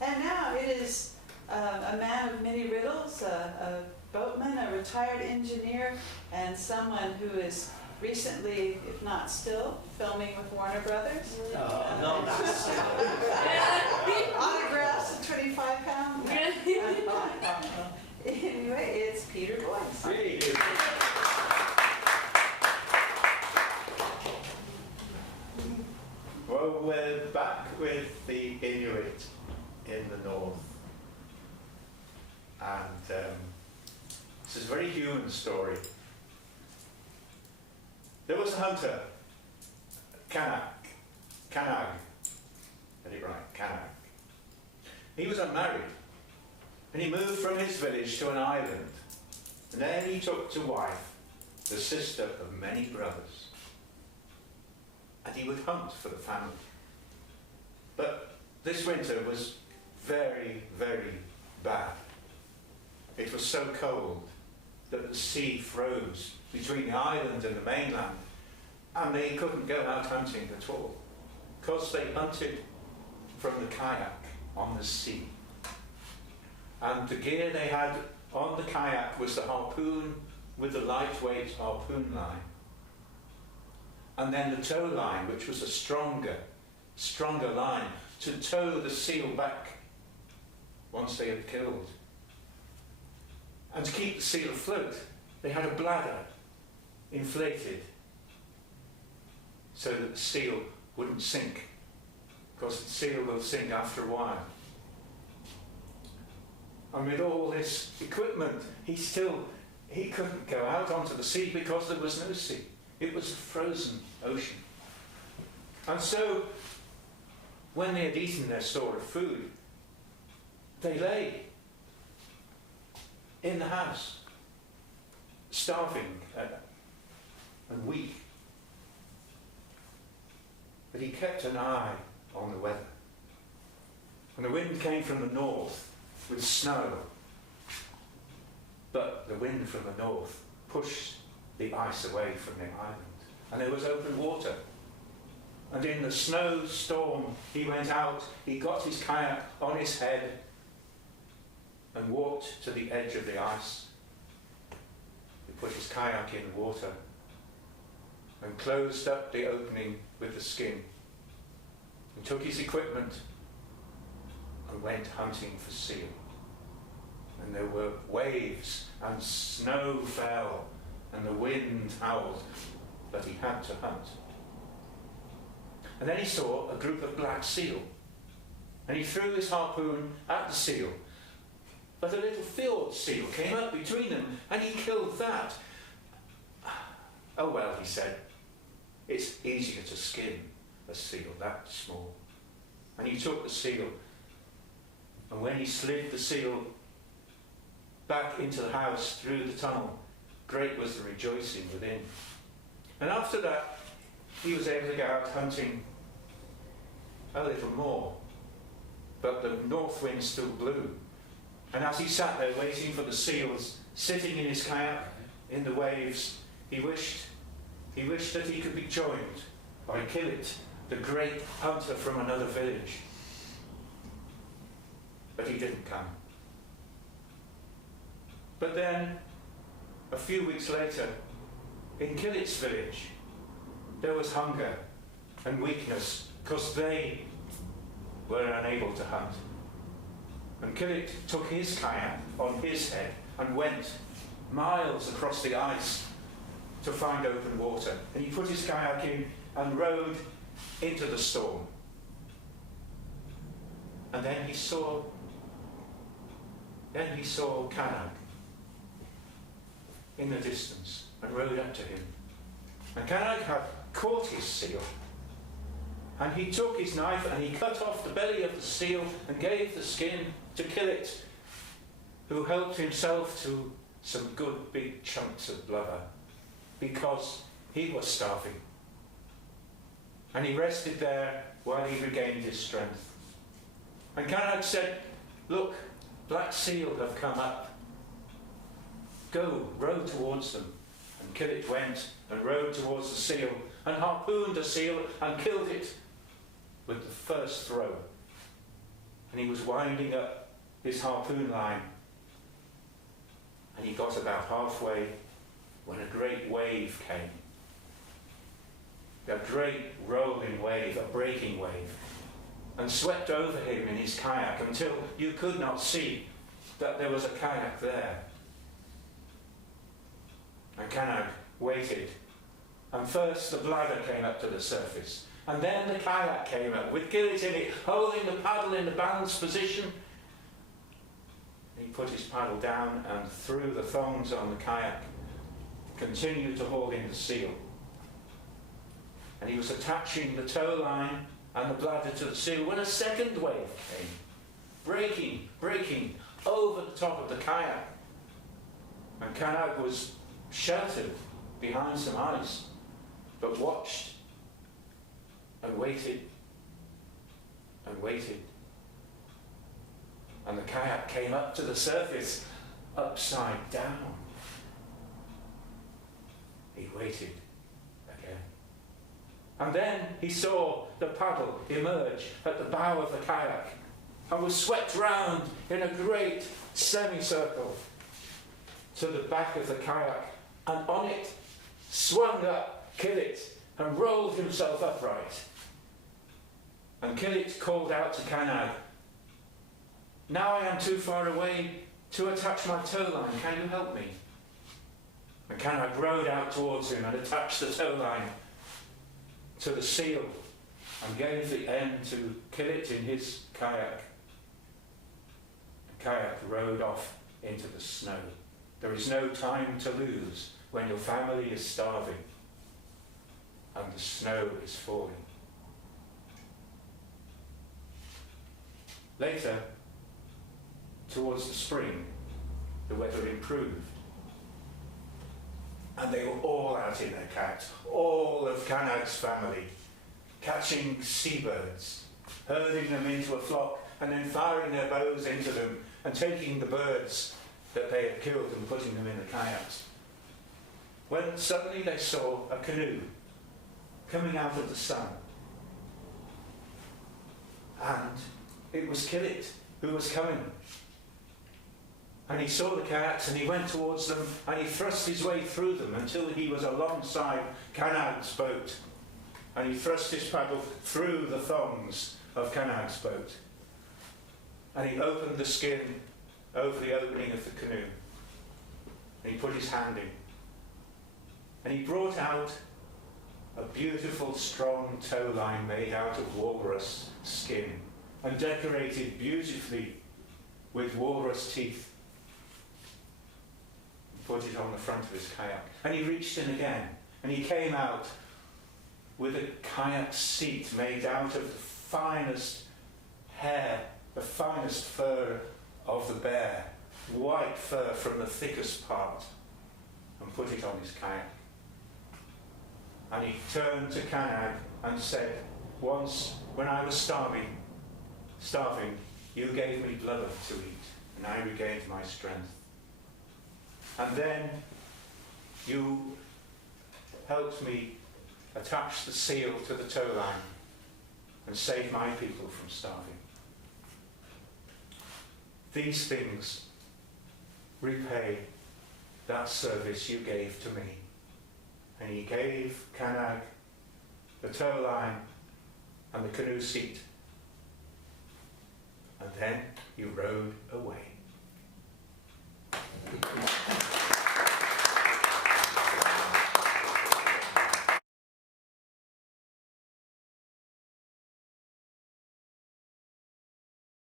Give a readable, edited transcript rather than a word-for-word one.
And now it is a man of many riddles, a boatman, a retired engineer, and someone who is recently, if not still, filming with Warner Brothers. No, not still. Autographs at 25 pounds. Anyway, it's Peter Boyce. Hey. Well, we're back with the Inuit in the north. And this is a very human story. There was a hunter, Canag, get it right, Canag. He was unmarried, and he moved from his village to an island, and there he took to wife the sister of many brothers, and he would hunt for the family. But this winter was very, very bad. It was so cold that the sea froze between the island and the mainland, and they couldn't go out hunting at all, because they hunted from the kayak on the sea. And the gear they had on the kayak was the harpoon with the lightweight harpoon line, and then the tow line, which was a stronger line to tow the seal back once they had killed. And to keep the seal afloat, they had a bladder inflated so that the seal wouldn't sink, because the seal will sink after a while. And with all this equipment, he couldn't go out onto the sea because there was no sea. It was a frozen ocean. And so, when they had eaten their store of food, they lay in the house, starving and weak. But he kept an eye on the weather. And the wind came from the north with snow. But the wind from the north pushed the ice away from the island. And there was open water. And in the snowstorm, he went out, he got his kayak on his head and walked to the edge of the ice. He put his kayak in the water and closed up the opening with the skin, and took his equipment and went hunting for seal. And there were waves and snow fell and the wind howled, but he had to hunt. And then he saw a group of black seal, and he threw his harpoon at the seal. But a little fjord seal came up between them, and he killed that. Oh well, he said, it's easier to skin a seal that small. And he took the seal, and when he slid the seal back into the house through the tunnel, great was the rejoicing within. And after that, he was able to go out hunting a little more. But the north wind still blew. And as he sat there waiting for the seals, sitting in his kayak in the waves, he wished that he could be joined by Killit, the great hunter from another village. But he didn't come. But then, a few weeks later, in Killit's village, there was hunger and weakness because they were unable to hunt. And Killit took his kayak on his head and went miles across the ice to find open water. And he put his kayak in and rowed into the storm. And then he saw Canag in the distance and rowed up to him. And Canag had caught his seal. And he took his knife and he cut off the belly of the seal and gave the skin to Killit, who helped himself to some good big chunks of blubber because he was starving. And he rested there while he regained his strength. And Canag said, "Look, black seal have come up. Go, row towards them." And Killit went and rowed towards the seal and harpooned the seal and killed it with the first throw. and he was winding up his harpoon line, and he got about halfway when a great wave came. A great rolling wave, a breaking wave, and swept over him in his kayak until you could not see that there was a kayak there. And Canag waited, and first the bladder came up to the surface, and then the kayak came up with Gillet in it, holding the paddle in the balanced position. He put his paddle down and threw the thongs on the kayak, continued to haul in the seal. And he was attaching the tow line and the bladder to the seal when a second wave came, breaking over the top of the kayak. And Canag was sheltered behind some ice, but watched and waited and waited. And the kayak came up to the surface upside down. He waited again. And then he saw the paddle emerge at the bow of the kayak and was swept round in a great semicircle to the back of the kayak, and on it swung up Killit and rolled himself upright. And Killit called out to Canag, "Now I am too far away to attach my tow line. Can you help me?" And Canag rowed out towards him and attached the tow line to the seal and gave the end to Killit in his kayak. The kayak rowed off into the snow. There is no time to lose when your family is starving and the snow is falling. Later, towards the spring, the weather improved. And they were all out in their kayaks, all of Canag's family, catching seabirds, herding them into a flock, and then firing their bows into them and taking the birds that they had killed and putting them in the kayaks. When suddenly they saw a canoe coming out of the sun. And it was Killit who was coming. And he saw the kayaks and he went towards them and he thrust his way through them until he was alongside Canag's boat. And he thrust his paddle through the thongs of Canag's boat. And he opened the skin over the opening of the canoe. And he put his hand in. And he brought out a beautiful, strong tow line made out of walrus skin and decorated beautifully with walrus teeth. He put it on the front of his kayak. And he reached in again, and he came out with a kayak seat made out of the finest hair, the finest fur of the bear, white fur from the thickest part, and put it on his kayak. And he turned to Canag and said, "Once, when I was starving, you gave me blubber to eat, and I regained my strength. And then you helped me attach the seal to the tow line and save my people from starving. These things repay that service you gave to me." And he gave Canag the tow line and the canoe seat. And then he rowed away.